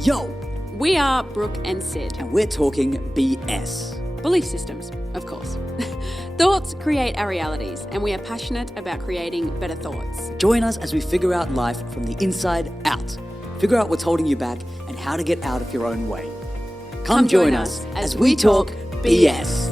Yo! We are Brooke and Sid. And we're talking BS. Belief systems, of course. Thoughts create our realities, and we are passionate about creating better thoughts. Join us as we figure out life from the inside out. Figure out what's holding you back and how to get out of your own way. Come join us as we talk BS.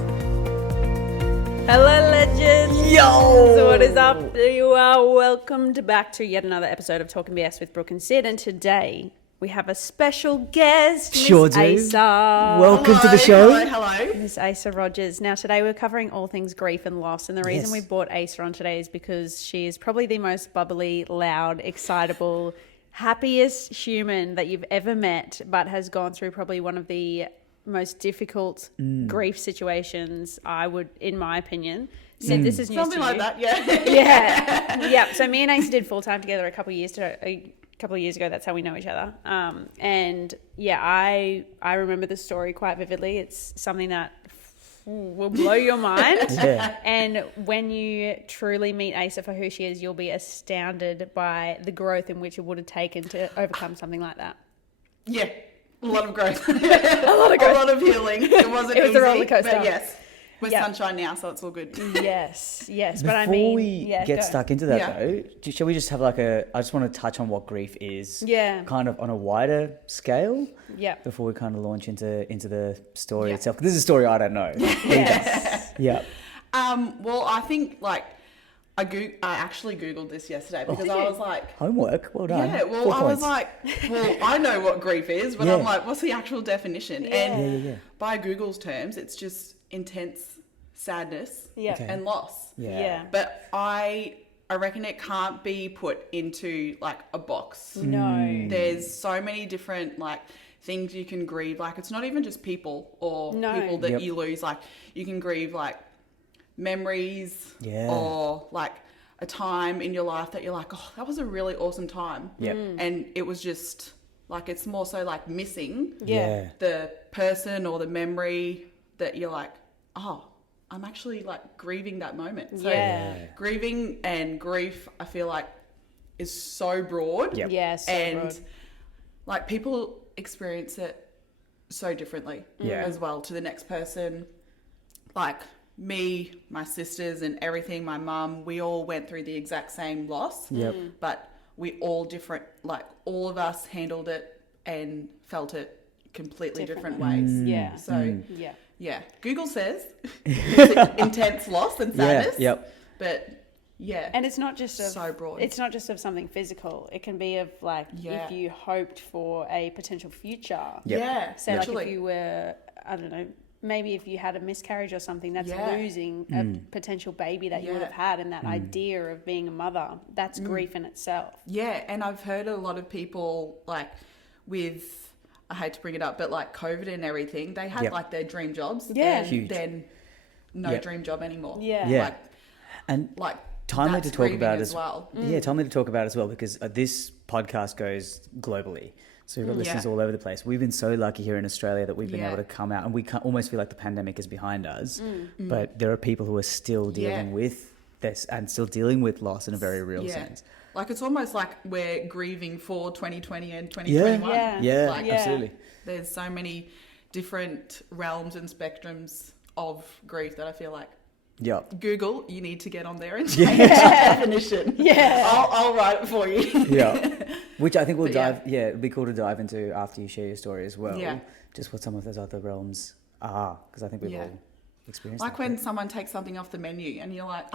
Hello, legends. Yo! So what is up? You are welcomed back to yet another episode of Talking BS with Brooke and Sid. And today we have a special guest, Sure Miss do. Aisa. Welcome to the show. Hello. Miss Aisa Rodgers. Now today we're covering all things grief and loss. And the reason we brought Aisa on today is because she is probably the most bubbly, loud, excitable, happiest human that you've ever met, but has gone through probably one of the most difficult grief situations, I would, in my opinion. Sid, this is news Something to like you. that, yeah. Yeah. So me and Aisa did full time together a couple of years ago. That's how we know each other. And yeah, I remember the story quite vividly. It's something that will blow your mind. Yeah. And when you truly meet Aisa for who she is, you'll be astounded by the growth in which it would have taken to overcome something like that. Yeah, a lot of growth. A lot of growth. A lot of healing. It wasn't It was easy, a roller coaster. but yes, we're Yeah. sunshine now, so it's all good. Yes. But Before I mean, we get go. stuck into that Yeah. though, shall we just have I just want to touch on what grief is. Yeah. Kind of on a wider scale. Yeah. Before we kind of launch into the story Yeah. itself. 'Cause this is a story I don't know. Yes. Yeah. Well, I think I actually Googled this yesterday because I was like, Homework. Well done. yeah, well, 4 I was points. like, well, I know what grief is, but Yeah. I'm like, what's the actual definition? Yeah. And Yeah. by Google's terms, it's just intense sadness Yeah. Okay. and loss. Yeah. But I reckon it can't be put into like a box. No. There's so many different things you can grieve. Like it's not even just people or No. people that Yep. you lose. Like you can grieve memories Yeah. or a time in your life that you're like, oh, that was a really awesome time. Yep. And it was just it's more so missing Yeah. the person or the memory that you're like, oh, I'm actually grieving that moment. So Yeah. grieving and grief, I feel like is so broad. Yep. Yeah. So And broad. people experience it so differently Yeah. as well to the next person. Like me, my sisters and everything, my mum, we all went through the exact same loss. Yep. But we all different, all of us handled it and felt it completely different ways. Yeah. So Yeah. yeah, Google says it's intense loss and sadness. Yeah. Yep. But yeah, And it's not just of so broad. It's not just of something physical. It can be of Yeah. if you hoped for a potential future. Yep. Yeah, Say literally. if you were, I don't know, maybe if you had a miscarriage or something, that's Yeah. losing a potential baby that you would Yeah. have had, and that idea of being a mother, that's grief in itself. Yeah, and I've heard a lot of people with, I hate to bring it up, but COVID and everything, they had Yep. their dream jobs. Yeah. And Huge. then no Yep. dream job anymore. Yeah. Yeah. And timely that's to talk about grieving as well. Yeah, timely to talk about as well because this podcast goes globally. So we've got listeners Yeah. all over the place. We've been so lucky here in Australia that we've been Yeah. able to come out and we almost feel like the pandemic is behind us. But there are people who are still dealing Yeah. with this and still dealing with loss in a very real Yeah. sense. It's almost like we're grieving for 2020 and 2021. Yeah. Yeah, Like, Yeah. absolutely. There's so many different realms and spectrums of grief that I feel like Yeah. Google, you need to get on there and change the definition. Yeah. I'll write it for you. Yeah. Which I think we'll But yeah. dive, it'd be cool to dive into after you share your story as well. Yeah. Just what some of those other realms are, because I think we've Yeah. all experienced Like that. when someone takes something off the menu and you're like,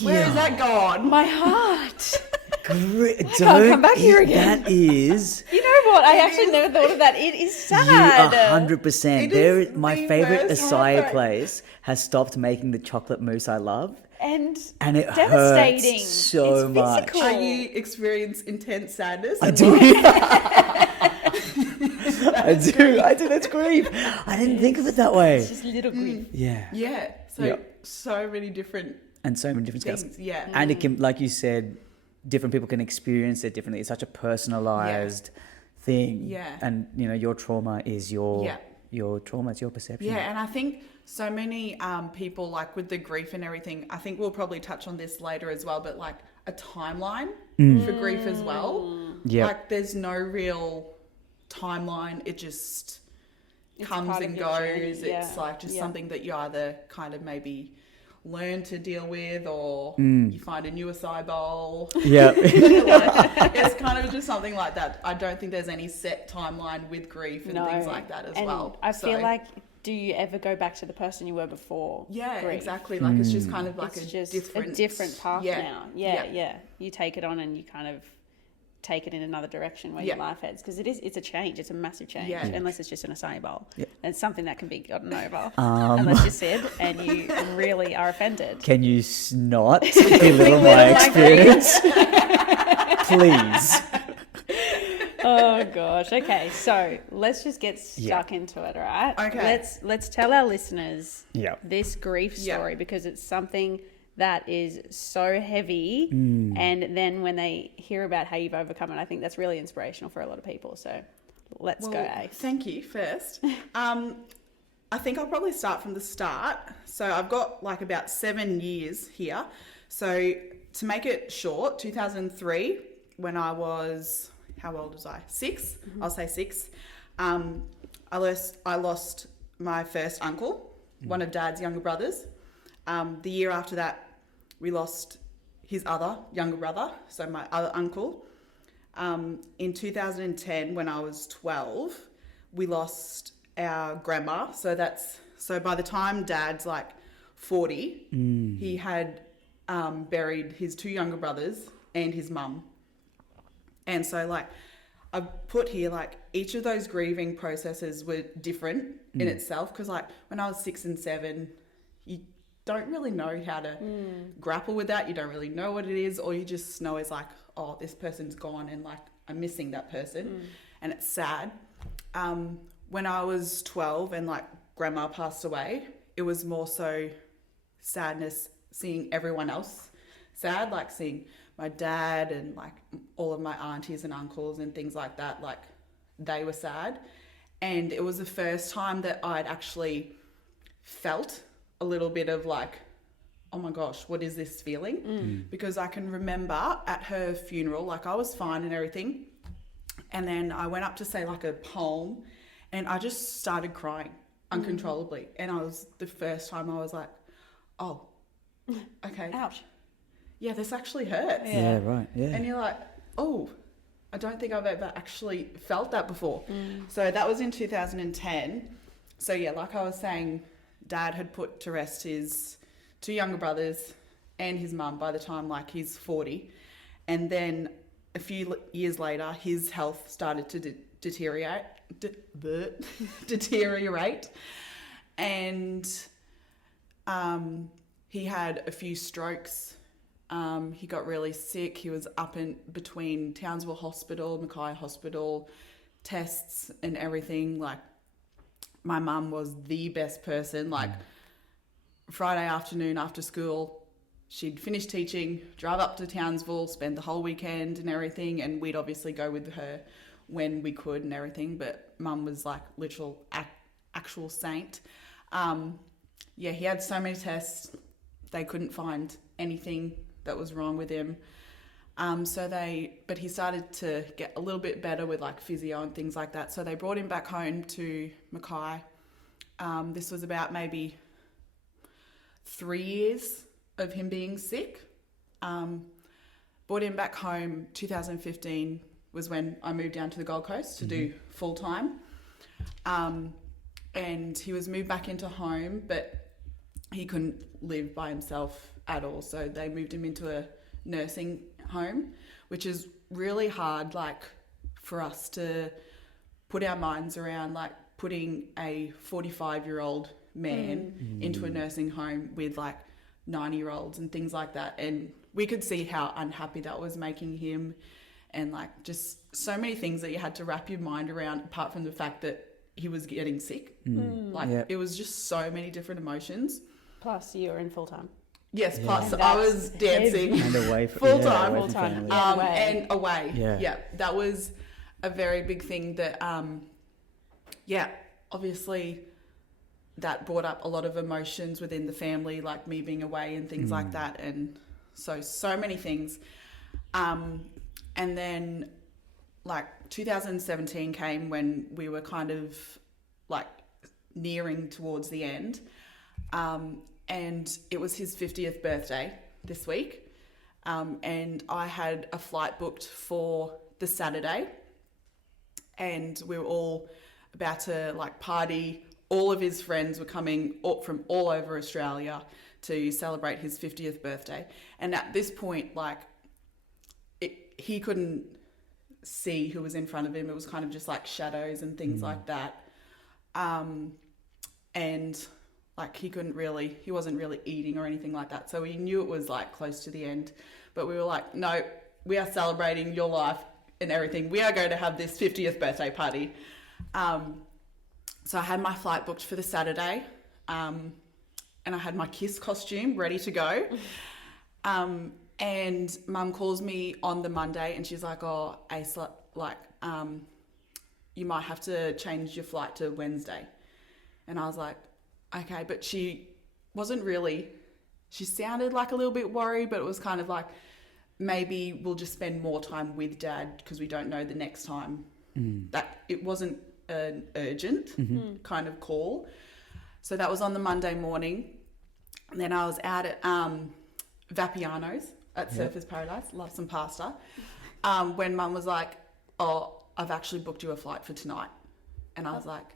where is that gone? My heart. Don't come back here again. That is... You know what? I actually never thought of that. It is sad. You 100%. It There, is my the favorite worst acai heartbreak. place has stopped making the chocolate mousse I love, And and it devastating. hurts so It's much. physical. Are you experience intense sadness? I do. I do. That's grief. I didn't think of it that way. It's just little grief. Yeah. Yeah. So Yeah. so many different And so many different scales. things. Yeah. And it can, like you said, different people can experience it differently. It's such a personalized thing. Yeah. And your trauma is your Yeah. your trauma. It's your perception. Yeah, and I think so many people, like with the grief and everything, I think we'll probably touch on this later as well, but like a timeline for grief as well. Yeah. Like there's no real timeline. It just It's comes part of and your goes. journey, It's yeah. like just Yeah. something that you either kind of maybe learn to deal with, or you find a new acai bowl. Yeah. Like, it's kind of just something like that. I don't think there's any set timeline with grief and things like that as and well. I feel like, do you ever go back to the person you were before? Yeah, grief? exactly. Like it's just kind of like It's a just different, a different path yeah, now. Yeah. You take it on and you kind of take it in another direction where your life heads, because it's a change. It's a massive change, unless it's just an acai bowl. Yeah. And it's something that can be gotten over, unless you said and you really are offended. Can you not belittle my experience? Please. Oh gosh. Okay, so let's just get stuck into it, all right? Okay. Let's tell our listeners Yeah. this grief story, Yeah. because it's something that is so heavy, and then when they hear about how you've overcome it, I think that's really inspirational for a lot of people. So let's go, Ace. Thank you first. I think I'll probably start from the start. So I've got like about 7 years here. So to make it short, 2003, when I was, how old was I? 6. I'll say 6. I lost my first uncle, one of Dad's younger brothers. The year after that, we lost his other younger brother, so my other uncle. In 2010, when I was 12, we lost our grandma. So by the time Dad's like 40, he had buried his 2 younger brothers and his mum. And so like I put here, like each of those grieving processes were different in itself, because like when I was 6 and 7, you don't really know how to grapple with that. You don't really know what it is. All you just know is like, oh, this person's gone and like I'm missing that person, and it's sad. When I was 12 and like grandma passed away, it was more so sadness seeing everyone else sad, like seeing my dad and like all of my aunties and uncles and things like that, like they were sad. And it was the first time that I'd actually felt a little bit of like, oh my gosh, what is this feeling? Because I can remember at her funeral, like I was fine and everything. And then I went up to say like a poem and I just started crying uncontrollably. And the first time I was like, oh, okay. Ouch. Yeah, this actually hurts. Yeah, right. Yeah. And you're like, oh, I don't think I've ever actually felt that before. So that was in 2010. So yeah, like I was saying, Dad had put to rest his 2 younger brothers and his mum by the time like he's 40. And then a few years later, his health started to deteriorate. And he had a few strokes. He got really sick. He was up in between Townsville Hospital, Mackay Hospital, tests and everything. Like, my mum was the best person. Like, Friday afternoon after school, she'd finish teaching, drive up to Townsville, spend the whole weekend and everything, and we'd obviously go with her when we could and everything. But Mum was like literal actual saint. Yeah, he had so many tests. They couldn't find anything that was wrong with him. But he started to get a little bit better with like physio and things like that. So they brought him back home to Mackay. This was about maybe 3 years of him being sick. Brought him back home. 2015 was when I moved down to the Gold Coast to do full time. And he was moved back into home, but he couldn't live by himself at all. So they moved him into a nursing home, which is really hard, like, for us to put our minds around, like, putting a 45-year-old man into a nursing home with, like, 90-year-olds and things like that. And we could see how unhappy that was making him, and, like, just so many things that you had to wrap your mind around, apart from the fact that he was getting sick. It was just so many different emotions. Plus, you're in full time. Yes, plus I was dancing And away from full time, away from family. and away. Yeah. That was a very big thing that, obviously that brought up a lot of emotions within the family, like me being away and things like that. And so many things. And then like 2017 came when we were kind of like nearing towards the end. And it was his 50th birthday this week. And I had a flight booked for the Saturday, and we were all about to like party. All of his friends were coming from all over Australia to celebrate his 50th birthday. And at this point, like, he couldn't see who was in front of him. It was kind of just like shadows and things like that. And like he wasn't really eating or anything like that. So we knew it was like close to the end, but we were like, no, we are celebrating your life and everything. We are going to have this 50th birthday party. So I had my flight booked for the Saturday, and I had my KISS costume ready to go. And Mum calls me on the Monday and she's like, oh, Aisa, like, you might have to change your flight to Wednesday. And I was like, okay, but she sounded like a little bit worried, but it was kind of like, maybe we'll just spend more time with Dad because we don't know the next time. That it wasn't an urgent kind of call. So that was on the Monday morning. And then I was out at Vapiano's at Surfers Paradise, love some pasta, when Mum was like, oh, I've actually booked you a flight for tonight. And I was like,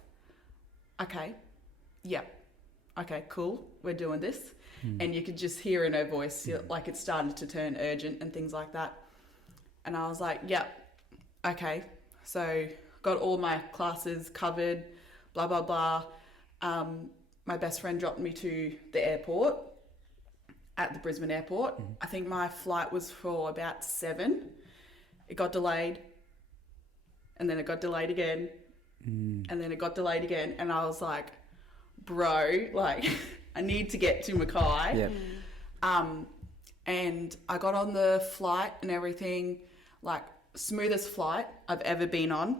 okay, yep. Okay, cool, we're doing this. And you could just hear in her voice, like it started to turn urgent and things like that. And I was like, yep, okay. So got all my classes covered, blah, blah, blah. My best friend dropped me to the airport, at the Brisbane airport. I think my flight was for about 7. It got delayed. And then it got delayed again. And then it got delayed again. And I was like, bro, like, I need to get to Mackay. And I got on the flight and everything, like, smoothest flight I've ever been on.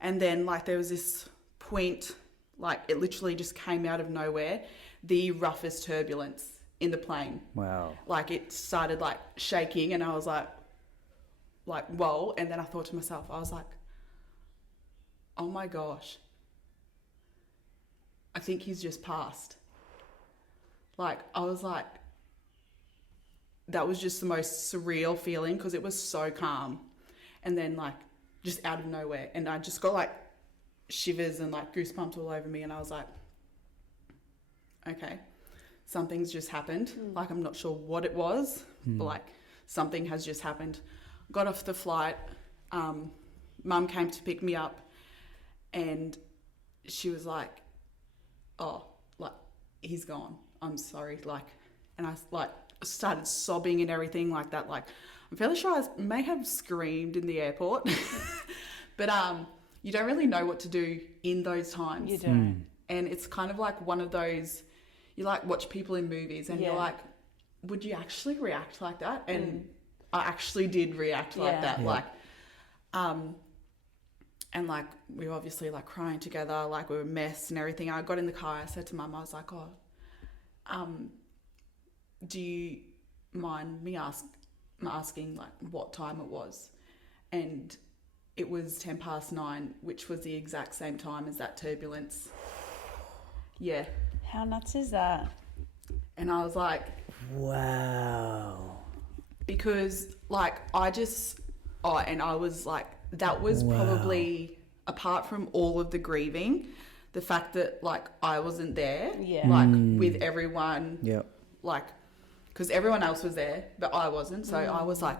And then, like, there was this point, like, it literally just came out of nowhere, the roughest turbulence in the plane. Wow. Like, it started, like, shaking, and I was like, whoa. And then I thought to myself, I was like, oh my gosh, I think he's just passed. Like, I was like, that was just the most surreal feeling because it was so calm. And then, like, just out of nowhere. And I just got, like, shivers and, like, goosebumps all over me. And I was like, okay, something's just happened. Like, I'm not sure what it was, but, like, something has just happened. Got off the flight. Mum came to pick me up. And she was like, oh, like, he's gone. I'm sorry. Like, and I, like, started sobbing and everything like that. Like, I'm fairly sure I may have screamed in the airport. But you don't really know what to do in those times. You don't. And it's kind of like one of those, you like watch people in movies and you're like, would you actually react like that? And I actually did react like that. Like, and like, we were obviously like crying together, like we were a mess and everything. I got in the car, I said to Mum, I was like, oh, do you mind me asking like what time it was? And it was 9:10, which was the exact same time as that turbulence. Yeah. How nuts is that? And I was like, wow. Because like and I was like, that was probably, apart from all of the grieving, the fact that like I wasn't there, like with everyone, like, because everyone else was there, but I wasn't. So I was like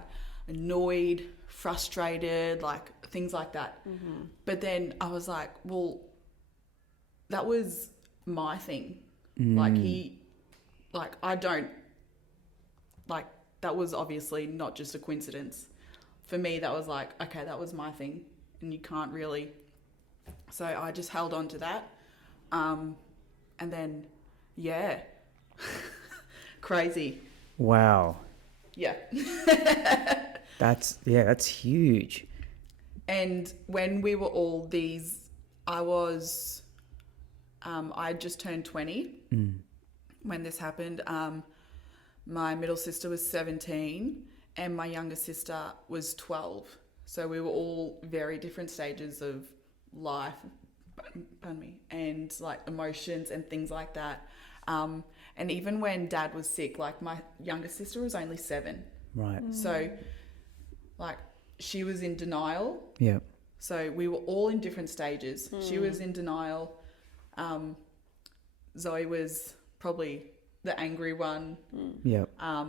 annoyed, frustrated, like things like that. But then I was like, well, that was my thing. Like I don't, like, that was obviously not just a coincidence. For me, that was like, okay, that was my thing, and you can't really. So I just held on to that. And then, crazy. Wow. Yeah. That's huge. And when we were all these, I just turned 20 when this happened. My middle sister was 17 and my younger sister was 12. So we were all very different stages of life, pardon me, and like emotions and things like that. And even when Dad was sick, like my younger sister was only 7. Right. So like she was in denial. Yep. So we were all in different stages. She was in denial. Zoe was probably the angry one. Yep. I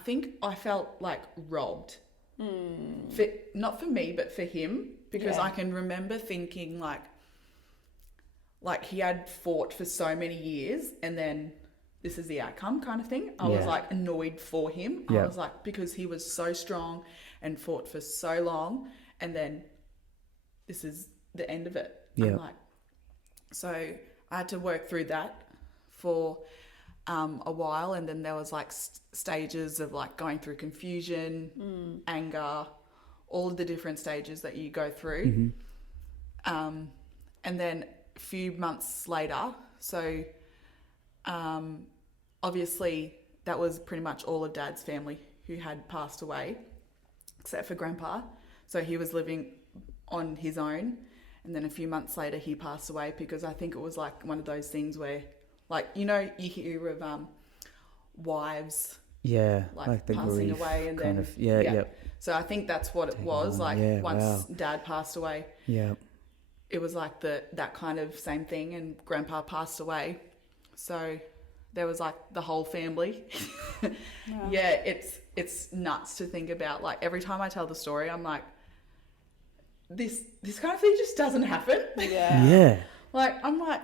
think I felt like robbed. Not for me, but for him, because I can remember thinking like he had fought for so many years and then this is the outcome kind of thing. I was like annoyed for him. I was like, because he was so strong and fought for so long and then this is the end of it. I'm like, so I had to work through that for a while, and then there was like stages of like going through confusion, anger, all of the different stages that you go through. And then a few months later, so obviously that was pretty much all of Dad's family who had passed away, except for Grandpa. So he was living on his own. And then a few months later, he passed away because I think it was like one of those things where, like, you know, you hear of wives like the passing grief away and kind then of, yep. So I think that's what it was like. Once Dad passed away, it was like that kind of same thing, and Grandpa passed away. So there was like the whole family. It's nuts to think about. Like every time I tell the story, I'm like, this kind of thing just doesn't happen. Like I'm like,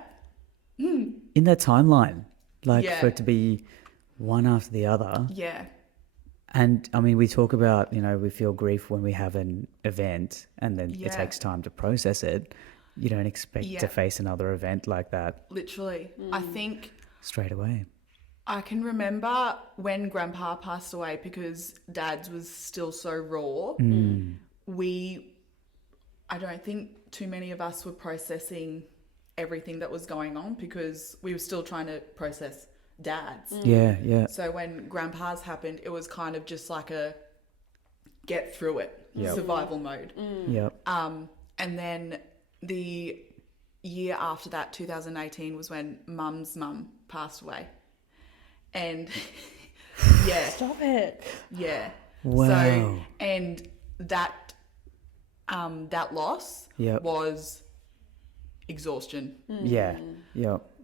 in that timeline, like for it to be one after the other. And I mean, we talk about, you know, we feel grief when we have an event and then it takes time to process it. You don't expect to face another event like that. Literally. I think straight away. I can remember when Grandpa passed away, because Dad's was still so raw. I don't think too many of us were processing everything that was going on because we were still trying to process Dad's. So when Grandpa's happened, it was kind of just like a get through it, survival mode. And then the year after that, 2018, was when Mum's mum passed away. And Stop it. Wow. So, and that loss was exhaustion.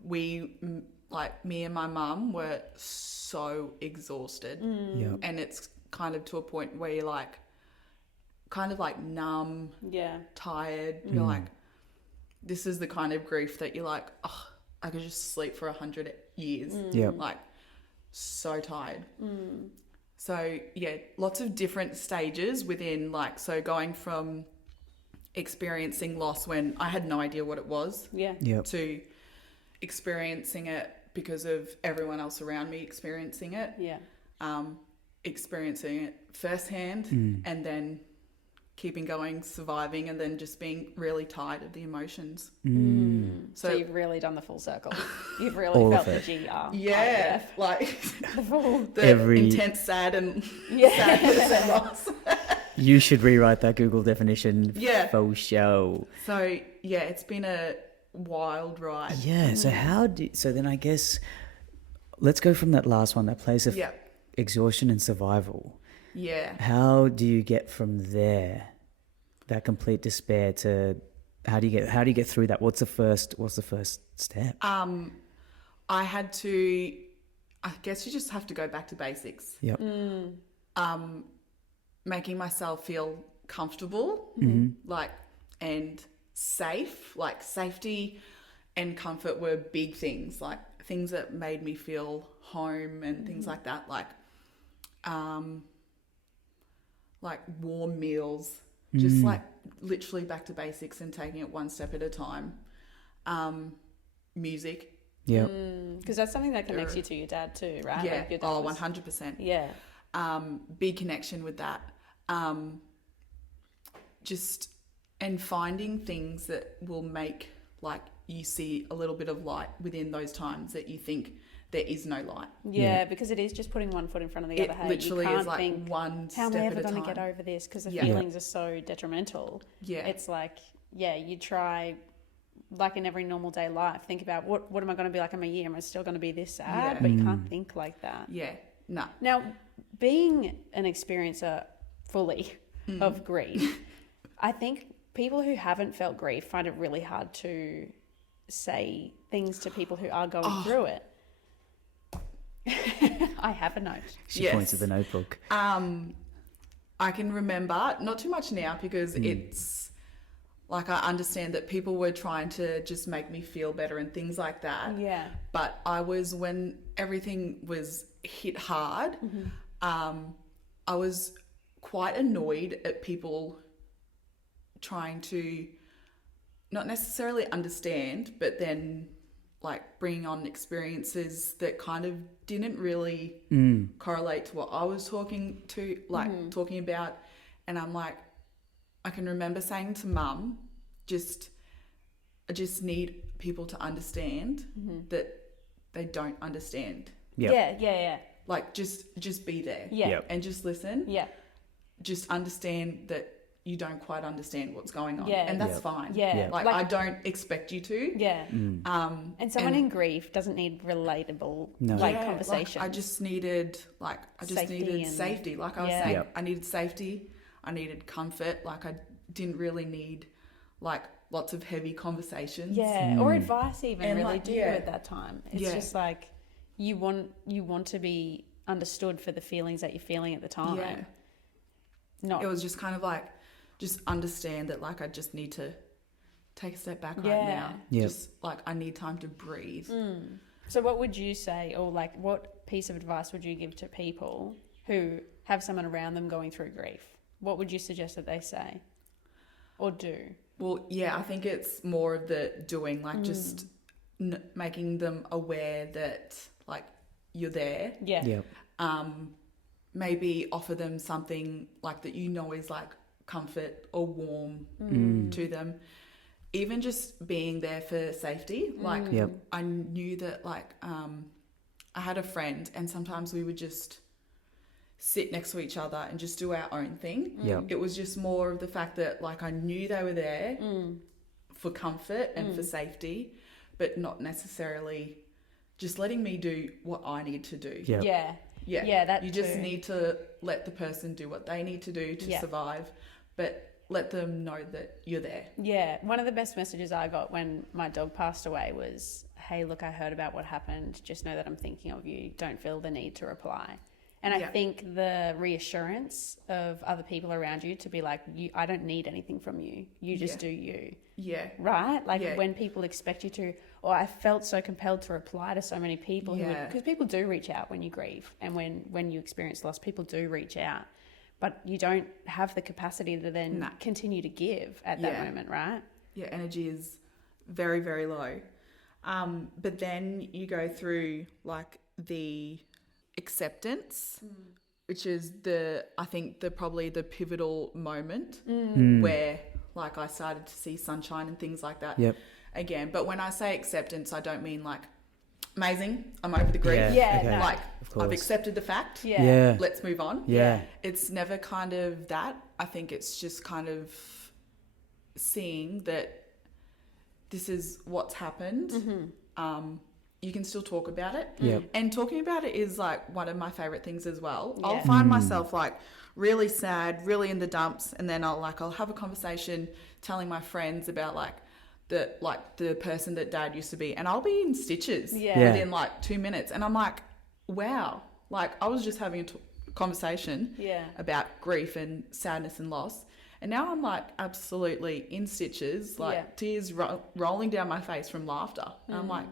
We, like me and my mum, were so exhausted. And it's kind of to a point where you're like, kind of like numb, tired. You're like, this is the kind of grief that you're like, oh, I could just sleep for 100 years. Like, so tired. So lots of different stages within, like, so going from experiencing loss when I had no idea what it was to experiencing it because of everyone else around me experiencing it, experiencing it firsthand, and then keeping going, surviving, and then just being really tired of the emotions. So you've really done the full circle. You've really felt the GR. Like the Every intense sad and sadness and loss. You should rewrite that Google definition for show. So it's been a wild ride. So then I guess let's go from that last one, that place of exhaustion and survival. How do you get from there, that complete despair, to how do you get through that? What's the first step? I had to, I guess you just have to go back to basics. Making myself feel comfortable, like, and safe. Like, safety and comfort were big things, like things that made me feel home and things like that. Like warm meals, just like literally back to basics and taking it one step at a time. Music. Because that's something that connects you to your dad too, right? Yeah. Like your dad 100%. Yeah. Big connection with that. And finding things that will make, like, you see a little bit of light within those times that you think there is no light. Yeah, because it is just putting one foot in front of the other. Hey, literally you can't is like think, one how am step I at ever a going time. to get over this? Because the feelings are so detrimental. Yeah. It's like, you try, like in every normal day life, think about what am I going to be like in a year? Am I still going to be this sad? But you can't think like that. Yeah, no. Now, being an experiencer fully of grief, I think people who haven't felt grief find it really hard to say things to people who are going through it. I have a note. She points at the notebook. I can remember, not too much now because it's like I understand that people were trying to just make me feel better and things like that. Yeah. But when everything was hit hard, I was quite annoyed at people trying to not necessarily understand, but then like bringing on experiences that kind of didn't really correlate to what I was talking about. And I'm like, I can remember saying to Mum, I just need people to understand that they don't understand. Yep. Yeah. Like just be there. Yeah. Yep. And just listen. Yeah. Just understand that you don't quite understand what's going on. Yeah. And that's fine. Yeah. Yeah. Like I don't expect you to. Yeah. And someone in grief doesn't need relatable conversation. Like I just needed Safety. Safety. Like I was saying, Yep. I needed safety. I needed comfort. Like I didn't really need like lots of heavy conversations. Yeah, or advice even And really like, do at that time. It's just like you want to be understood for the feelings that you're feeling at the time. Yeah. It was just kind of like, just understand that like I just need to take a step back right now. Yep. Just like I need time to breathe. So what would you say, or like what piece of advice would you give to people who have someone around them going through grief? What would you suggest that they say or do? Well, yeah, I think it's more of the doing, like just making them aware that like you're there. Yeah. Yep. Maybe offer them something like that is like comfort or warm to them. Even just being there for safety. Like I knew that like I had a friend and sometimes we would just sit next to each other and just do our own thing. Yep. It was just more of the fact that like I knew they were there for comfort and for safety, but not necessarily just letting me do what I need to do. Yep. Yeah, that you just need to let the person do what they need to do to survive, but let them know that you're there. Yeah, one of the best messages I got when my dog passed away was, hey, look, I heard about what happened. Just know that I'm thinking of you. Don't feel the need to reply. And I think the reassurance of other people around you to be like, I don't need anything from you. You just do you. Yeah. Right? Like when people expect you to, or I felt so compelled to reply to so many people because people do reach out when you grieve and when you experience loss, people do reach out, but you don't have the capacity to then continue to give at that moment, right? Yeah, energy is very, very low. But then you go through like the acceptance, which is probably the pivotal moment where like I started to see sunshine and things like that again. But when I say acceptance, I don't mean like amazing, I'm over the grief. Like I've accepted the fact. Let's move on. It's never kind of that. I think it's just kind of seeing that this is what's happened. You can still talk about it. And talking about it is like one of my favorite things as well. I'll find myself like really sad, really in the dumps, and then I'll have a conversation telling my friends about like the person that Dad used to be, and I'll be in stitches within like 2 minutes, and I'm like, wow, like I was just having a conversation about grief and sadness and loss, and now I'm like absolutely in stitches, like tears rolling down my face from laughter. And I'm like,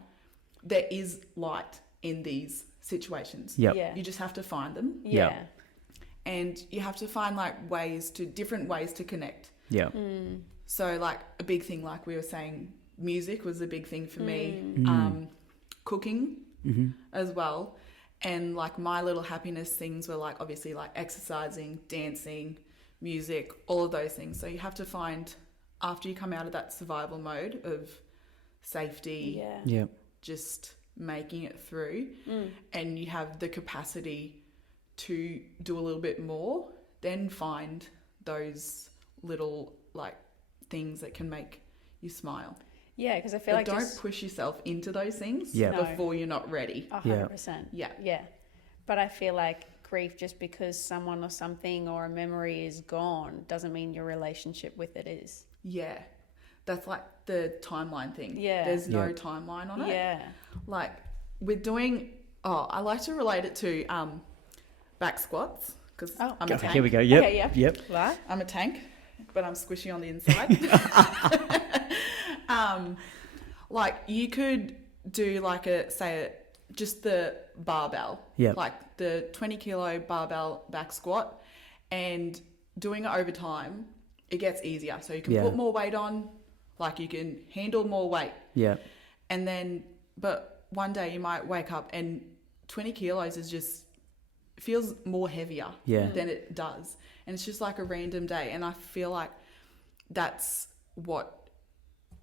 there is light in these situations. You just have to find them. And you have to find like different ways to connect. So like a big thing, like we were saying, music was a big thing for me. Cooking as well. And like my little happiness things were like obviously like exercising, dancing, music, all of those things. So you have to find, after you come out of that survival mode of safety, just making it through and you have the capacity to do a little bit more, then find those little like things that can make you smile. Yeah, because I feel but like don't push yourself into those things No. before you're not ready. 100%. Yeah. Yeah. But I feel like grief, just because someone or something or a memory is gone, doesn't mean your relationship with it is. Yeah. That's like the timeline thing. Yeah. There's no timeline on it. Yeah. Like we're doing, I like to relate it to back squats because I'm a tank. Here we go. Yep. Okay, Yep. Right? I'm a tank, but I'm squishy on the inside. Like you could do like just the barbell. Yep. Like the 20 kilo barbell back squat, and doing it over time, it gets easier. So you can put more weight on, like you can handle more weight. Yeah. And then, but one day you might wake up and 20 kilos is just, feels more heavier than it does. And it's just like a random day. And I feel like that's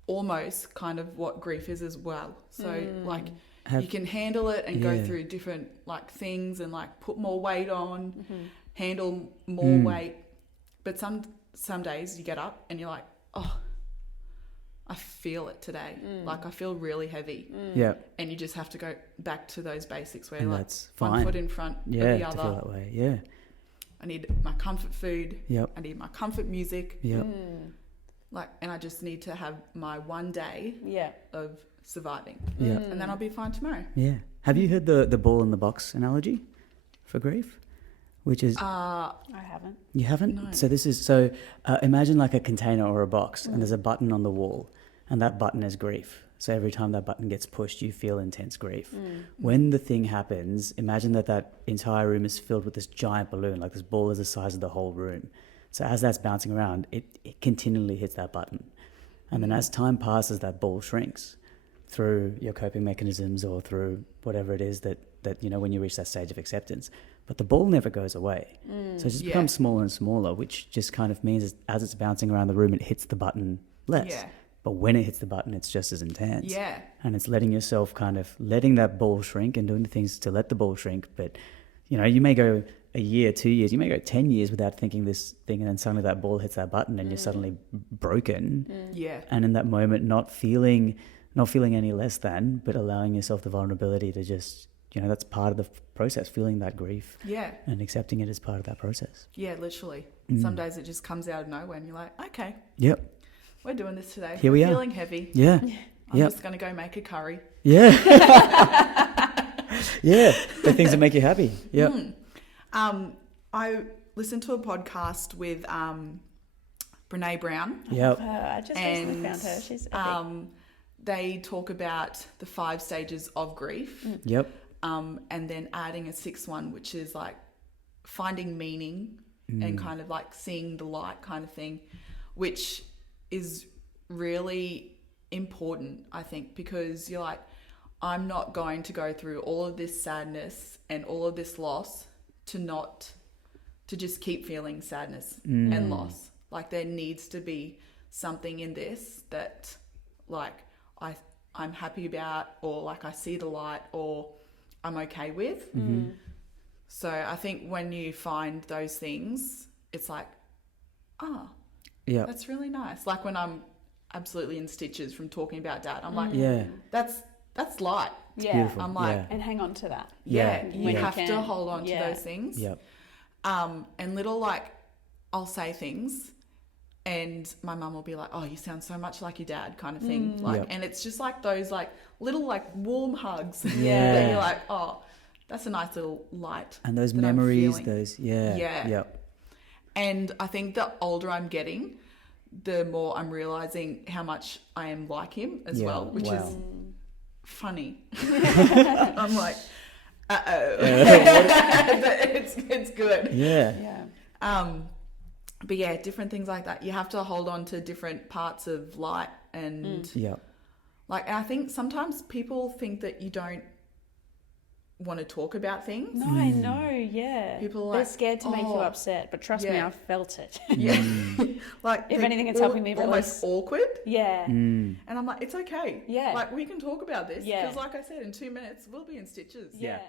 almost kind of what grief is as well. So like you can handle it and go through different like things and like put more weight on, handle more weight. But some days you get up and you're like, oh, I feel it today. Like I feel really heavy. Yeah. And you just have to go back to those basics where And like that's one fine. foot in front of the To other. feel that way. Yeah. I need my comfort food. Yep. I need my comfort music. Yep. Like, and I just need to have my one day of surviving. Yeah. And then I'll be fine tomorrow. Yeah. Have you heard the ball in the box analogy for grief? Which is I haven't. you haven't? No. So imagine like a container or a box, and there's a button on the wall, and that button is grief. So every time that button gets pushed, you feel intense grief. When the thing happens, imagine that entire room is filled with this giant balloon, like this ball is the size of the whole room. So as that's bouncing around, it continually hits that button. And then as time passes, that ball shrinks through your coping mechanisms or through whatever it is that when you reach that stage of acceptance. But the ball never goes away. So it just becomes smaller and smaller, which just kind of means as it's bouncing around the room, it hits the button less. Yeah. But when it hits the button, it's just as intense. Yeah. And it's letting yourself kind of letting that ball shrink and doing the things to let the ball shrink. But, you may go a year, 2 years, you may go 10 years without thinking this thing, and then suddenly that ball hits that button and you're suddenly broken. Yeah. And in that moment, not feeling any less than, but allowing yourself the vulnerability to just, that's part of the process, feeling that grief. Yeah. And accepting it as part of that process. Yeah, literally. Some days it just comes out of nowhere and you're like, okay, Yep. we're doing this today. Here we are. Feeling heavy. Yeah. I'm just going to go make a curry. Yeah. Yeah. The things that make you happy. Yep. I listened to a podcast with Brene Brown. Yep. I just recently found her. She's epic. They talk about the 5 stages of grief. Yep. And then adding a 6th one, which is like finding meaning and kind of like seeing the light kind of thing, which is really important, I think, because you're like, I'm not going to go through all of this sadness and all of this loss to just keep feeling sadness and loss. Like there needs to be something in this that like I'm happy about, or like I see the light, or I'm okay with. So I think when you find those things, it's like, that's really nice. Like when I'm absolutely in stitches from talking about Dad, I'm like, that's light. Yeah. Beautiful. I'm like, And hang on to that. you When you have can. to hold on to Yeah. those things. Yep. And little like, I'll say things and my mum will be like, oh, you sound so much like your dad kind of thing. Like, Yep. and it's just like those like little like warm hugs Yeah. that you're like, oh, that's a nice little light. And those that I'm memories, feeling. Yeah. Yep. And I think the older I'm getting, the more I'm realizing how much I am like him as Yeah. well, which Wow. is funny. I'm like, it's good. Yeah. But yeah, different things like that. You have to hold on to different parts of light and Yep. like, and I think sometimes people think that you don't want to talk about things. No, I know, yeah. People they're scared to make you upset, but trust me, I've felt it. Yeah. Like, if anything, it's helping me almost awkward. Yeah. And I'm like, it's okay. Yeah. Like, we can talk about this. Yeah. Because like I said, in 2 minutes, we'll be in stitches. Yeah.